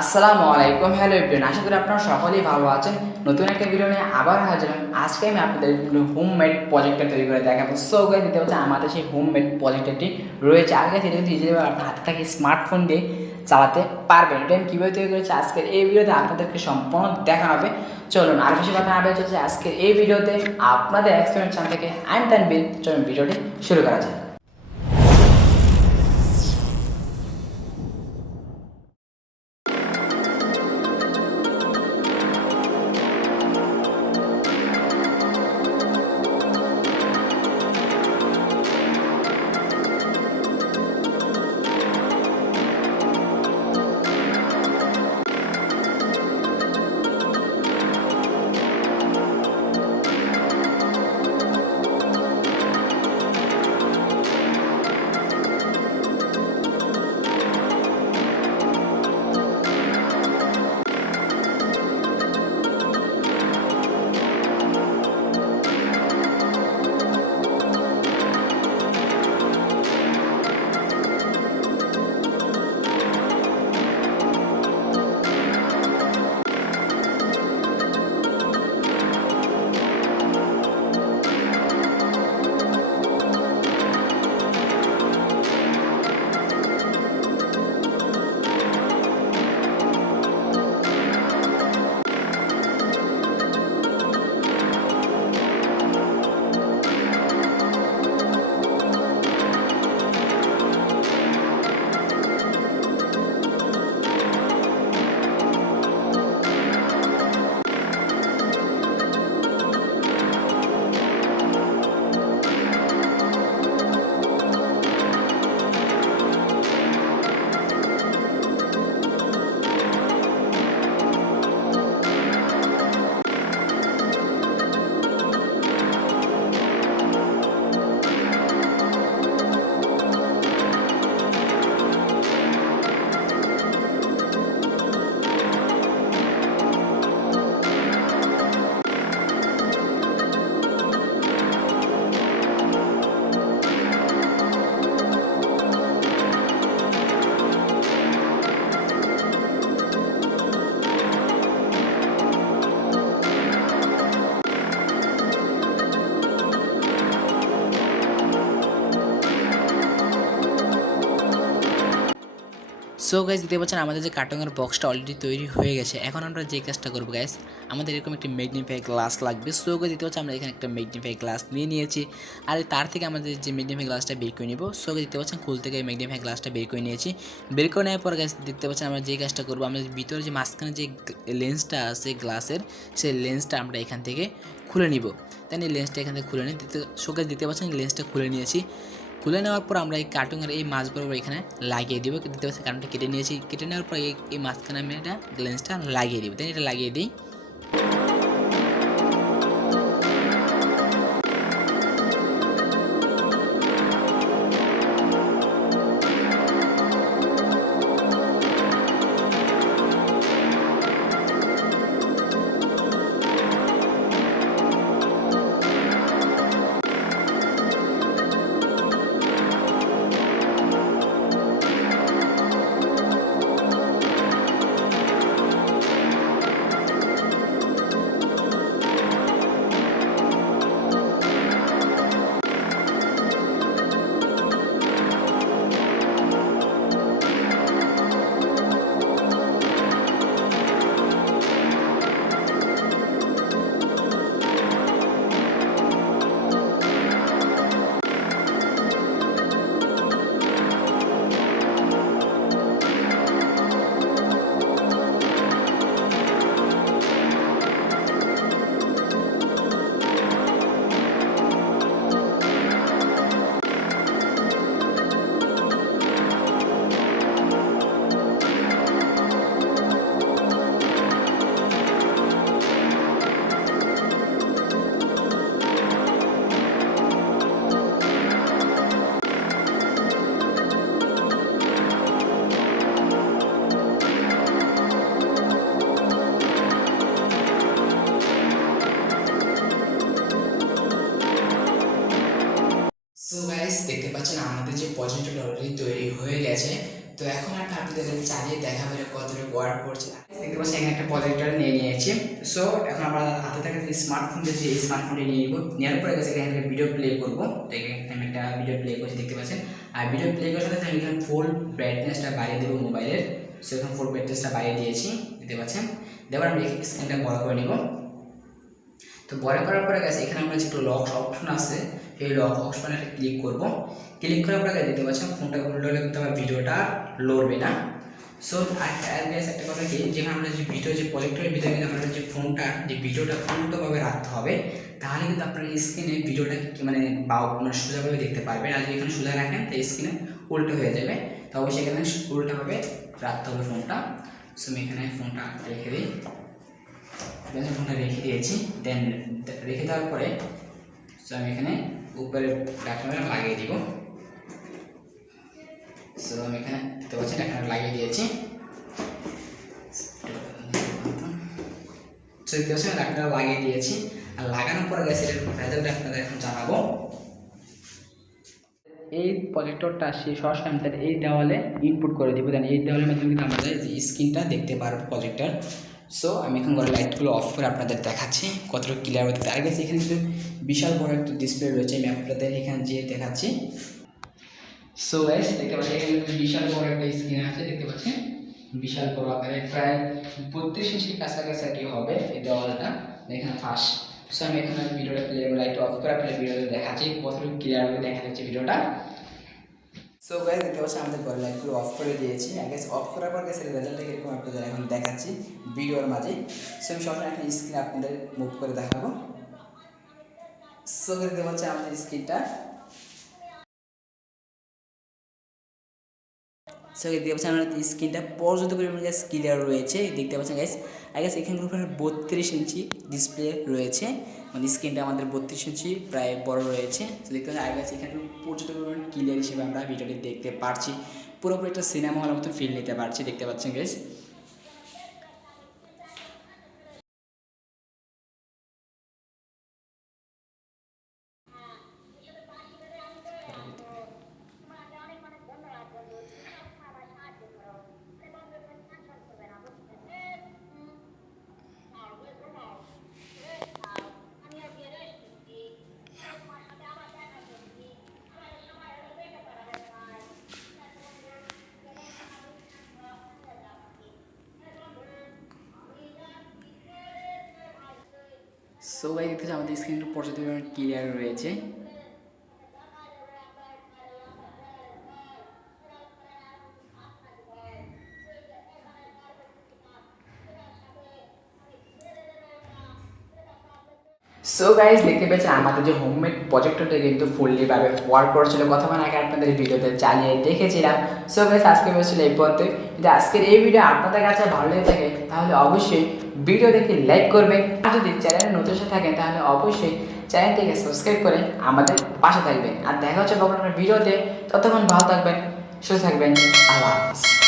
আসসালামু আলাইকুম, hello everyone, আশা করি আপনারা সকলেই ভালো আছেন। নতুন একটা ভিডিও নিয়ে আবার হাজির হলাম। আজকে আমি আপনাদের হোম মেড প্রজেক্টটা তৈরি করে দেখাবো। সো গাইজ দিতে হচ্ছে আমাদের সেই হোম মেড প্রজেক্টরটি রয়েছে। গাইজ এটা কিন্তু ইজিলি আপনার হাতে থাকে স্মার্টফোন দিয়ে চালাতে পারবেন। এটা আমি কীভাবে তৈরি করেছি আজকের এই ভিডিওতে আপনাদেরকে সম্পূর্ণ দেখা হবে। চলুন, আর বেশি কথা না হচ্ছে আজকের এই ভিডিওতে আপনাদের এক্সপিরিয়েন্স থেকে আইম তানবির চলুন ভিডিওটি শুরু করা যায় সো গাইজ দিতে পারছেন আমাদের যে কার্টুনের বক্সটা অলরেডি তৈরি হয়ে গেছে। এখন আমরা যে কাজটা করব গাইজ আমাদের এরকম একটি ম্যাগনিফাই গ্লাস লাগবে। সো গাইজ দিতে পারছি আমরা এখানে একটা ম্যাগনিফাই গ্লাস নিয়ে নিয়েছি। আর তার থেকে আমাদের যে ম্যাগনিফাই গ্লাসটা বের করে নিব সো গাইজ দেখতে পাচ্ছেন খুল থেকে ম্যাগনিফাই গ্লাসটা বের করে নিয়েছি। বের করে নেওয়ার পর গাইজ দেখতে পাচ্ছেন, আমরা যে কাজটা করব, আমাদের ভিতরে যে মাঝখানে যে লেন্সটা আছে গ্লাসের সেই লেন্সটা আমরা এখান থেকে খুলে নিব। এই লেন্সটা এখানে খুলে নিই দ্বিতীয় শোকে গাইজ দিতে পাচ্ছেন লেন্সটা খুলে নিয়েছি। খুলে নেওয়ার পর আমরা এই কার্টুনের এই মাছগুলো এখানে লাগিয়ে দিব। দিতে পারছি কার্টুনটা কেটে নিয়েছি। কেটে নেওয়ার পর এই মাঝখানে আমি এটা লেন্সটা লাগিয়ে দিব। তাই এটা লাগিয়ে দিই। করছে দেখতে পাচ্ছি এখানে একটা প্রজেক্টর নিয়ে নিয়েছি। সো এখন আমরা হাতে থাকা যে স্মার্টফোন যে এই স্মার্টফোনটি নিয়ে নিব। নেওয়ার পরে গেছে এখানে একটা ভিডিও প্লে করব। এখানে আমি একটা ভিডিও প্লে করছি, দেখতে পাচ্ছেন? আর ভিডিও প্লে করার সাথে আমি এখানে ফুল ব্রাইটনেসটা বাড়িয়ে দেবো মোবাইলের সো এখন ফুল ব্রাইটনেসটা বাড়িয়ে দিয়েছি, দেখতে পাচ্ছেন? দেওয়ার আমি স্ক্রিনটা বড় করে নিব। তো বড় করার পরে গেছে এখানে আমরা যে লক অপশন আছে। এই লক অপশনে ক্লিক করব। ক্লিক করার পরে দেখতে পাচ্ছেন? ফোনটা উল্টো হলে কিন্তু আমার ভিডিওটা লড়বে না। সো একটা কথা কি যেখানে আমরা যে ভিডিও যে প্রজেক্টরের ভিতরে কিন্তু আমরা যে ফোনটা যে ভিডিওটা উল্টোভাবে রাখতে হবে, তাহলে কিন্তু আপনার স্ক্রিনে ভিডিওটা মানে বা মানে সোজাভাবে দেখতে পারবেন। আর যদি এখানে সোজা রাখেন তো স্ক্রিনে উল্টো হয়ে যাবে। তো অবশ্যই এখানে উল্টোভাবে রাখতে হবে ফোনটা সো আমি এখানে ফোনটা রেখে দিই। ফোনটা রেখে দিয়েছি। দেন রেখে দেওয়ার পরে সো আমি এখানে উপরে ডাক্তার লাগিয়ে দিব। সো আমি এখানে দেখতে পাচ্ছি ডাক্তার লাগিয়ে দিয়েছি। সো দেখতে পাচ্ছি ডাক্তার লাগিয়ে দিয়েছি। আর লাগানোর পরে এর রেজাল্ট আপনাদের এখন জানাব। এই প্রজেক্টরটা সেই সরাসরি আমি তার এই দেওয়ালে ইনপুট করে দিব। দেন এই দেওয়ালের মাধ্যমে কিন্তু আমাদের যে স্ক্রিনটা দেখতে পারব প্রজেক্টর সো আমি এখন ঘরে লাইটগুলো অফ করে আপনাদের দেখাচ্ছি কতটুকু ক্লিয়ার হতে আর গেছে এখানে কিন্তু বিশাল বড় একটা ডিসপ্লে রয়েছে। আমি আপনাদের এখানে যে দেখাচ্ছি। সো গাইস দেখতে পাচ্ছেন এখানে বিশাল বড় একটা স্ক্রিন আছে, দেখতে পাচ্ছেন? বিশাল বড় আকারে, প্রায় বত্রিশ ইঞ্চির কাছাকাছি হবে এই দেওয়ালটা। এখানে ফার্স্ট সো আমি এখানে ভিডিওটা প্লে লাইট অফ করে আপনাদের ভিডিওতে দেখাচ্ছি কতটুকু ক্লিয়ার হবে দেখা যাচ্ছে ভিডিওটা সো গাইস দেখতে পাচ্ছেন, আমাদের ঘরের লাইটগুলো অফ করে দিয়েছি। আই গেস অফ করার পর গেছে রেজাল্টটা কীরকম আপনাদের এখন দেখাচ্ছি ভিডিওর মাঝে। সো আমি সরাসরি এখন স্ক্রিন আপনাদের মুভ করে দেখাবো। সো দেখতে পাচ্ছেন, আমাদের স্ক্রিনটা সো দেখতে পাচ্ছেন আমাদের স্ক্রিনটা পর্যন্ত পরিমাণে গ্যাস ক্লিয়ার রয়েছে দেখতে পাচ্ছেন গ্যাস আই গেস এখানে প্রায় বত্রিশ ইঞ্চি ডিসপ্লে রয়েছে। মানে স্ক্রিনটা আমাদের বত্রিশ ইঞ্চি প্রায় বড় রয়েছে। তো দেখতে পাচ্ছেন আই গেস এখানে পর্যন্ত পরিমাণে ক্লিয়ার হিসেবে আমরা ভিডিওটি দেখতে পারছি। পুরোপুরি একটা সিনেমা হলের মতো ফিল নিতে পারছি, দেখতে পাচ্ছেন গ্যাস সো ভাই দেখতে আমাদের স্ক্রিনটা পর্যাপ্ত পরিমাণে ক্লিয়ার রয়েছে সো গাইজ দেখতে পেয়েছেন আমাদের যে হোমমেড প্রজেক্টরটা কিন্তু ফুললি ভাবে ওয়ার্ক করছিল। কথা মানে আগে আপনাদের ভিডিওতে চালিয়ে দেখেছিলাম সো গাইজ আজকে বলছিল এই পথে যদি আজকের এই ভিডিও আপনাদের কাছে ভালো লেগে থাকে, তাহলে অবশ্যই ভিডিও দেখে লাইক করবেন। আর যদি চ্যানেলে নতুন থাকেন তাহলে অবশ্যই চ্যানেলটিকে সাবস্ক্রাইব করে আমাদের পাশে থাকবেন। আর দেখা হচ্ছে কখনো ভিডিওতে। ততক্ষণ ভালো থাকবেন, সুস্থ থাকবেন। আল্লাহ হাফিজ।